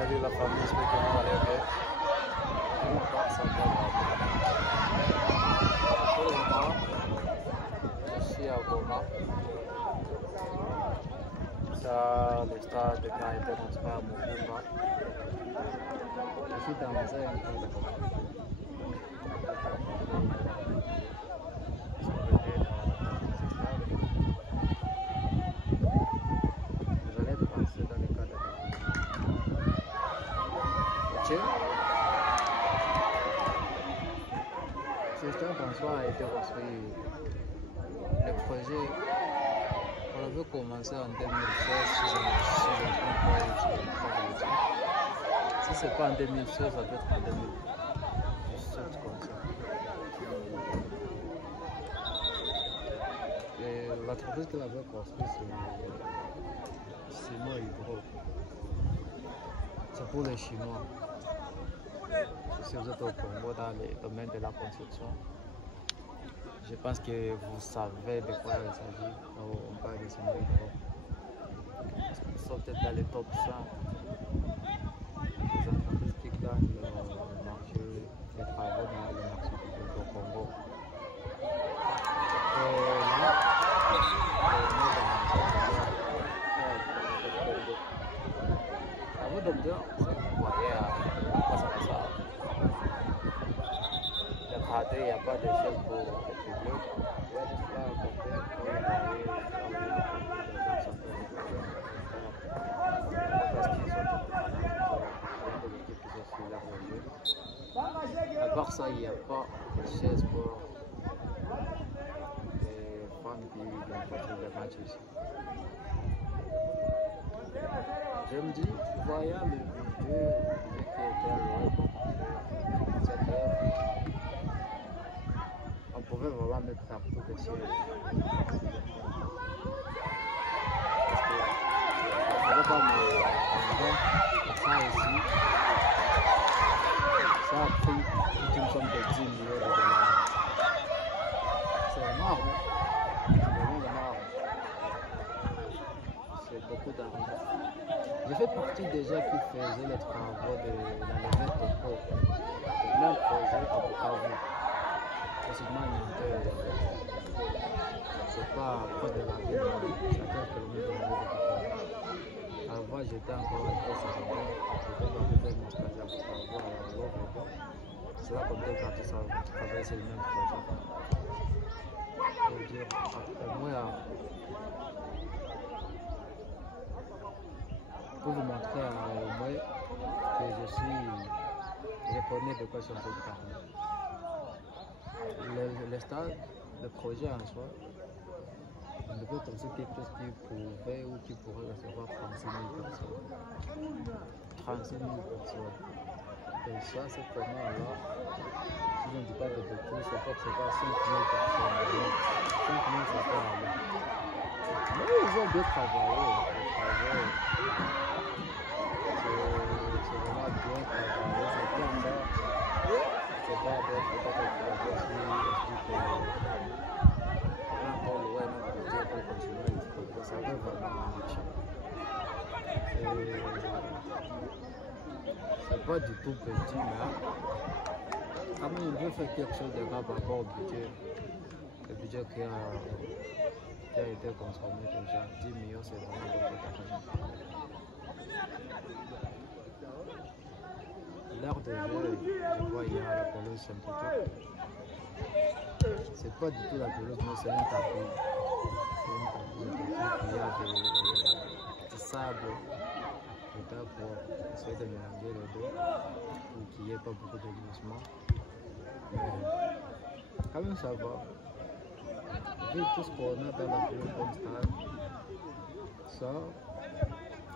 salut la famille, j'espère que vous allez bien. Pour le moment, je suis à Goma. Ça, le stade de Grand International à Moukoumba. Je suis dans un peu de Goma. Vous allez passer dans le cadre de ce stade en soi a été construit. Le projet, on avait commencé en 2016, si ce n'est pas en 2016, ça doit être en 2017 comme ça. Et l'entreprise qui l'avait construit, c'est Sino Hydro. C'est pour les Chinois. Si vous êtes au Congo dans le domaine de la construction, je pense que vous savez de quoi il s'agit. On parle de Sino Hydro. Ils sont peut-être dans les top 100 des entreprises qui gagnent le marché des travaux dans le marché public au Congo. Travaux d'objet, vous voyez à ça. Il n'y a pas de chef pour le public. Il y a juste là à côté pour voyez à part ça, il n'y a pas de chaise pour les femmes qui viennent passer le match ici. Je me dis, voyant le budget qui était loin pour cette œuvre, on pouvait vraiment mettre partout des sièges. Parce que on ne pouvait pas me ça ici. Ça a pris toute une somme de 10 millions de dollars. C'est énorme. C'est vraiment énorme. C'est beaucoup d'argent. J'ai fait partie des gens qui faisaient les travaux de la levée de Topo. Le même projet à Bukavu. C'est pas proche de la ville, c'est à 15 km de la ville de Bukavu. Avant, j'étais encore un peu saisonnier. J'étais dans le même stage à Bukavu, à Loreto. C'est là qu'on était parti travailler sur le même projet. Je veux dire, après moi, pour vous montrer au moins que je connais de quoi je suis en train de parler. Le stade, le projet en soi, on devait penser quelque chose qui pouvait ou qui pourrait recevoir 36 000 personnes. 36 000 personnes. Et ça, c'est comment là, si je ne dis pas de bêtises, c'est pas que c'est pas 5 000 personnes. 5 000, ça peut aller. Mais ils ont bien travaillé. C'est vraiment bien travaillé. C'est comme ça. C'est pas d'être travaillé si encore loin, pour continuer. Ça peut vraiment marcher. C'est pas du tout petit, mais quand même, on veut faire quelque chose de grave par rapport au budget. Le budget qui a été consommé déjà. 10 millions, c'est vraiment beaucoup d'argent. L'heure de jeu, je vois hier à la pelouse synthétique. C'est pas du tout la pelouse, mais c'est un tapis. C'est un tapis. Il y a des petits sables pour essayer de mélanger les deux pour qu'il n'y ait pas beaucoup de glissement. Mais quand même, ça va. Vu tout ce qu'on a dans la pelouse comme stade, ça,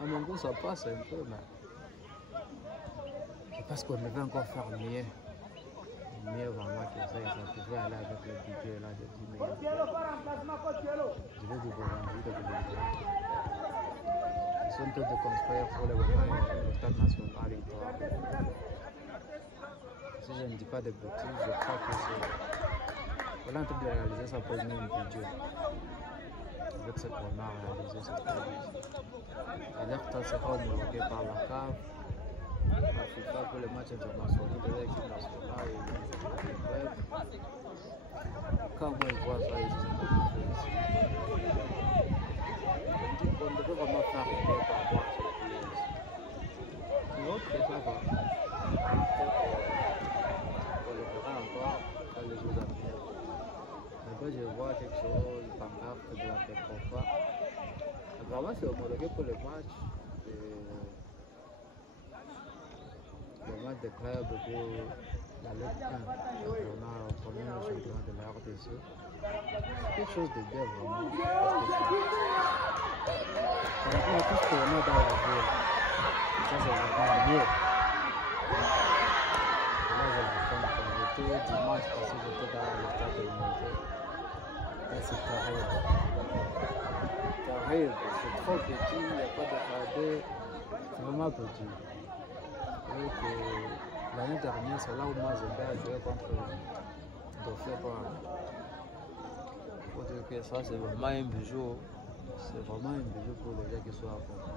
à mon goût, ça passe un peu, mais je pense qu'on devait encore faire mieux. Mieux vraiment que ça pouvait aller avec le budget là de 10 millions. Je vais vous envie de vous dire. Ils sont tous de construire pour le moment le stade national et toi. Si je ne dis pas de bêtises, je crois que c'est. On est en train de réaliser ça pour nous un budget. Avec ce qu'on a réalisé ce stade ici. Et leur temps sera homologué par la cave. la FIFA pour les matchs internationaux de l'équipe nationale et bref. Quand moi je vois ça, ils sont vraiment félicité. On devrait vraiment faire une idée par rapport à ce pays aussi. Sinon, ça va. On le verra encore dans les jours à venir. Mais quand je vois quelque chose, une pancarte de la FECOFA, vraiment c'est homologué pour le match. Le match de club pour la Ligue 1. On a un premier championnat de la RDC. C'est quelque chose de bien vraiment. Par rapport à tout ce qu'on a dans la ville, ça c'est vraiment mieux. Et là je le fais quand j'étais dimanche parce que j'étais dans le stade de l'Unité. Là c'est terrible. Terrible, c'est trop petit, il n'y a pas de cadet. C'est vraiment petit. L'année dernière, c'est là où Mazembe a joué contre Dauphin. Il faut dire que ça, c'est vraiment un bijou. C'est vraiment un bijou pour les gens qui sont à Papa.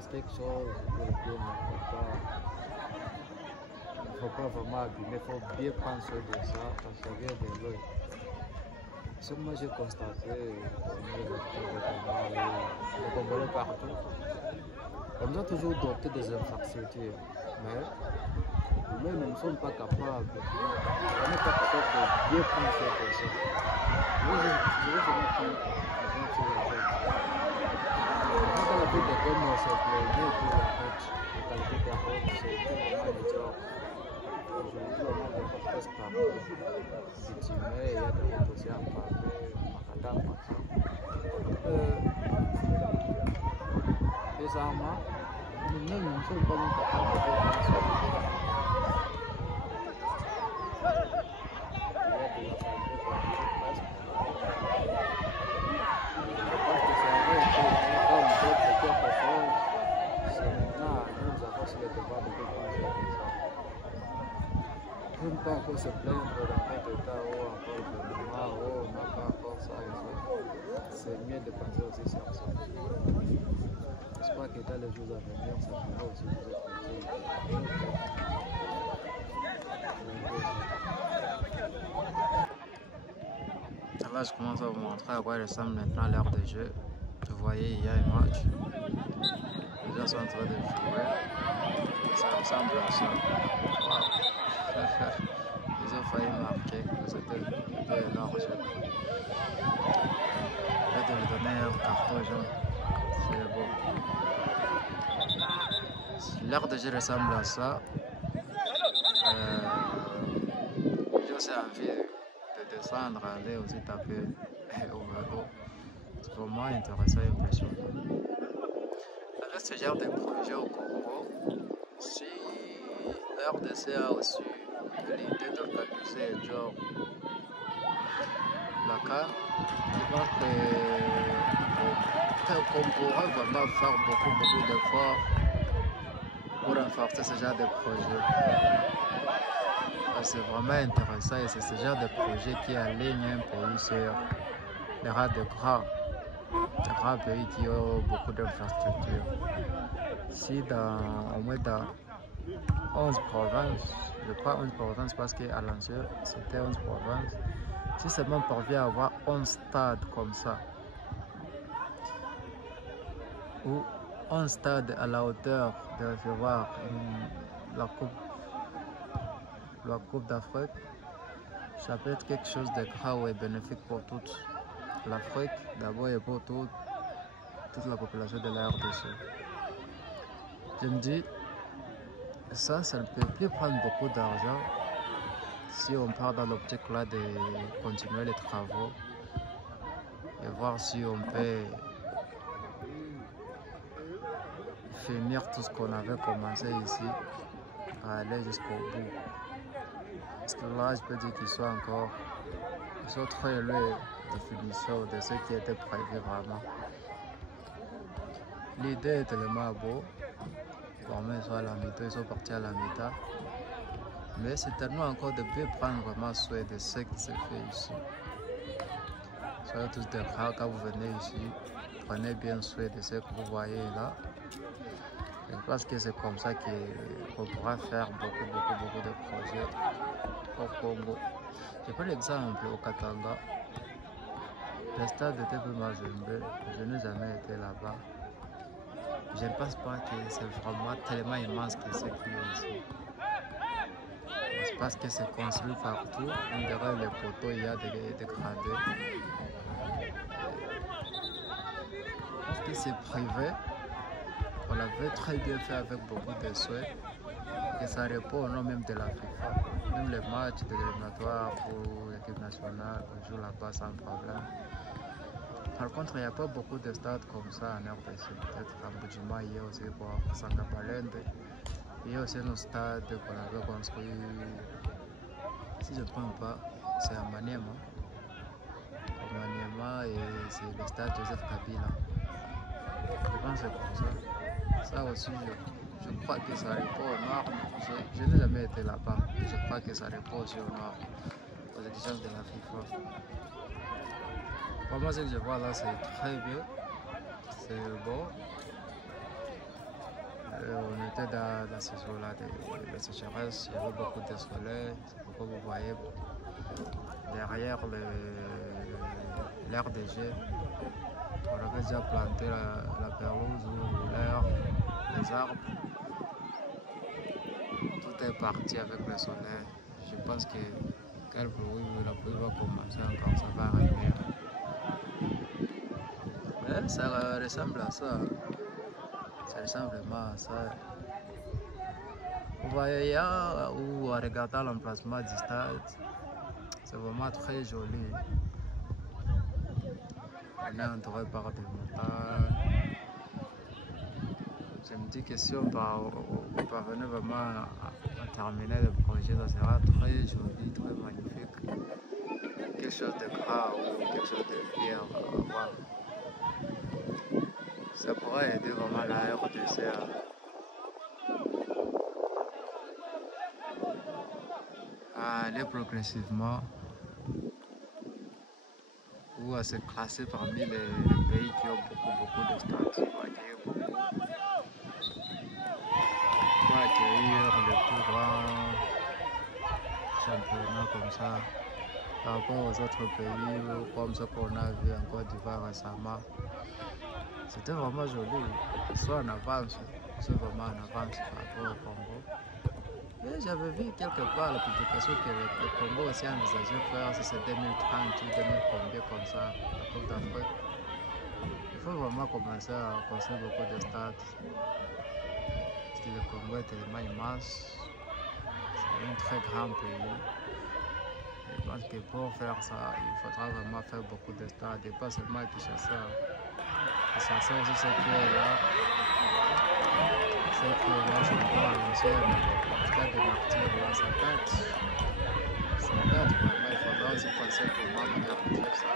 C'est quelque chose pour lequel il ne faut pas vraiment abîmer. Il faut bien prendre soin de ça parce que ça vient de l'œil. Ce que moi j'ai constaté, les Congolais partout, on nous a toujours doté des infrastructures. Mais nous-mêmes ne sommes pas capables, on n'est pas capable de bien prendre soin de ça. Je vais seulement prendre la chose à la quand la vie de Gomme, c'est le mieux pour la route. La qualité de la route, c'est vraiment le job. Aujourd'hui, on a des routes presque partout. Bitumées, il y a des routes aussi en pavé, macadam, par exemple. Bizarrement, nous-mêmes ne sommes pas capables de faire ça. Il y a de la santé pour la presque. Je pense que c'est un vrai chose. Quand on fait quelque chose, c'est maintenant, nous avons sur le devoir de prendre soin de ça. Même pas encore se plaindre dans notre état ou encore le gouvernement, on n'a pas encore ça et ça. C'est mieux de penser aussi sur ça. J'espère que dans les jours à venir, ça pourra aussi vous être utile. Là, je commence à vous montrer à quoi il ressemble maintenant l'heure de jeu. Vous voyez, il y a un match. Les gens sont en train de jouer. Ça ressemble à ça. Wow. Ils ont failli marquer. C'était leur jeu. Je vais te donner un carton jaune. C'est bon. L'heure de jeu ressemble à ça. J'ai aussi envie de descendre, aller aussi taper au vélo. C'est vraiment intéressant et impressionnant. Avec ce genre de projet au Congo, si l'RDC a aussi l'idée d'organiser genre la CAN, je pense qu'on pourrait vraiment faire beaucoup d'efforts pour renforcer ce genre de projet. C'est vraiment intéressant et c'est ce genre de projet qui aligne un pays sur les rangs de grands pays qui ont beaucoup d'infrastructures. Si au moins dans 11 provinces, je prends 11 provinces parce qu'à l'ancien c'était 11 provinces, si seulement on parvient à avoir 11 stades comme ça, ou 11 stades à la hauteur de recevoir la Coupe d'Afrique, ça peut être quelque chose de grave et bénéfique pour toute l'Afrique d'abord et pour toute la population de la RDC. Je me dis, ça ne peut plus prendre beaucoup d'argent si on part dans l'optique là de continuer les travaux et voir si on peut finir tout ce qu'on avait commencé ici à aller jusqu'au bout. Parce que là, je peux dire qu'ils sont très loin de finition de ce qui était prévu vraiment. L'idée est tellement beau. Vraiment, ils sont à la mi-temps, ils sont partis à la mi-temps. Mais c'est tellement encore de bien prendre vraiment soin de ce qui se fait ici. Soyez tous des grands quand vous venez ici. Prenez bien soin de ce que vous voyez là. Je pense que c'est comme ça qu'on pourra faire beaucoup de projets au Congo. Je prends l'exemple au Katanga. Le stade de TP Mazembe, je n'ai jamais été là-bas. Je ne pense pas que c'est vraiment tellement immense que ce qui est ici. C'est parce que c'est construit partout. Derrière les poteaux, il y a des gradés. Parce que c'est privé. On l'avait très bien fait avec beaucoup de souhaits. Et ça répond au nom même de la FIFA. Même les matchs de l'éliminatoire pour l'équipe nationale, on joue là-bas sans problème. Par contre, il n'y a pas beaucoup de stades comme ça en RDC. Peut-être qu'à Mbujima, il y a aussi pour Sangabalende. Il y a aussi un stade qu'on avait construit, si je ne me trompe pas, c'est à Maniema. Maniema et c'est le stade Joseph Kabila. Je pense que c'est comme ça. Ça aussi, je crois que ça répond au nord. Je n'ai jamais été là-bas. Je crois que ça répond aussi au nord, aux exigences de la FIFA. Pour moi, ce que je vois là, c'est très bien. C'est beau. On était dans la saison là de sécheresse, il y avait beaucoup de soleil. C'est pourquoi vous voyez derrière l'air des jets, on avait déjà planté la pelouse ou l'air, les arbres. Tout est parti avec le soleil. Je pense que la pluie va commencer encore, ça va arriver. Mais ça ressemble à ça. Ça ressemble vraiment à ça. Vous voyez, ou en regardant l'emplacement du stade, c'est vraiment très joli. On est entouré par des montagnes. Je me dis que si on parvenait vraiment à terminer le projet, ça sera très joli, très magnifique. Quelque chose de gras ou quelque chose de fier. Wow. Ça pourrait aider vraiment la RDC à aller progressivement ou à se classer parmi les pays qui ont beaucoup de stades. Pour accueillir le plus grand championnat comme ça par rapport aux autres pays comme ce qu'on a vu en Côte d'Ivoire récemment. C'était vraiment joli, soit en avance, soit vraiment en avance par rapport au Congo. Mais j'avais vu quelque part la publication que le Congo aussi envisageait faire, si c'est 2030 ou 2000 combien comme ça, la Coupe d'Afrique. Il faut vraiment commencer à construire beaucoup de stades. Parce que le Congo est tellement immense, c'est un très grand pays. Je pense que pour faire ça, il faudra vraiment faire beaucoup de stades et pas seulement Kinshasa. Kinshasa aussi, c'est qui est là. C'est qui est là, je ne peux pas annoncer le stade de Martyr là, ça date. Ça date vraiment, il faudra aussi penser comment faire ça.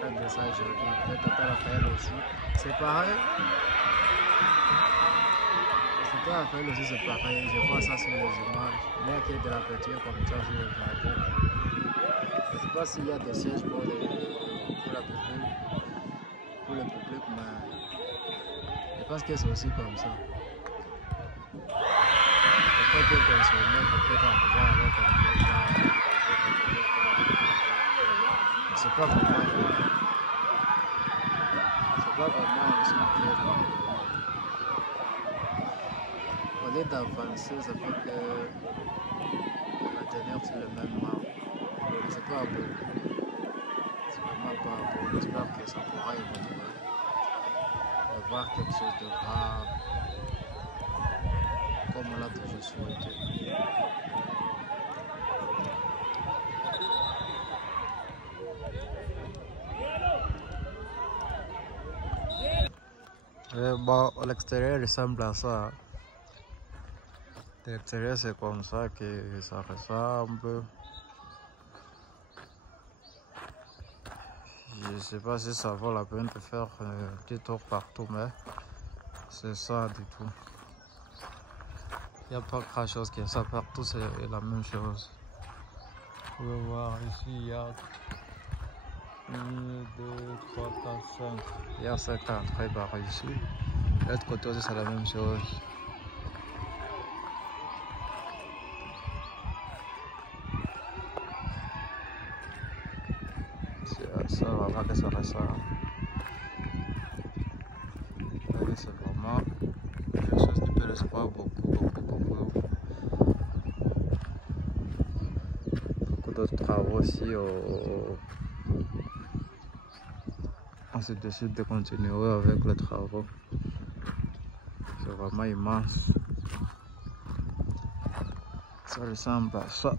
Faire des ça joli. Peut-être Tata Raphaël aussi. C'est pareil. Tata Raphaël aussi, c'est pareil. Je vois ça sur les images. Il y a qu'il y a de la peinture comme ça sur le jardin. Je ne sais pas s'il y a des sièges pour le public, mais je pense que c'est aussi comme ça. Il faut que consommer peut-être en faisant avec un peu c'est pas vraiment un smart. Au lieu d'avancer, ça fait que la tenir sur le même rang. C'est pas beau. C'est vraiment pas beau. J'espère que ça pourra évoluer. Et voir quelque chose de grave comme on l'a toujours souhaité. Bon, l'extérieur ressemble à ça. L'extérieur c'est comme ça que ça ressemble. Je sais pas si ça vaut la peine de faire un petit tour partout, mais c'est ça du tout. Il n'y a pas grand chose qui est ça partout, c'est la même chose. Vous pouvez voir ici, il y a 1, 2, 3, 4, 5. Il y a 5 entrées par ici. L'autre côté aussi, c'est la même chose. Ça, on va voir que ça ressort. C'est vraiment quelque chose qui peut le savoir beaucoup d'autres travaux aussi. On se décide de continuer avec les travaux. C'est vraiment immense. Ça ressemble à ça.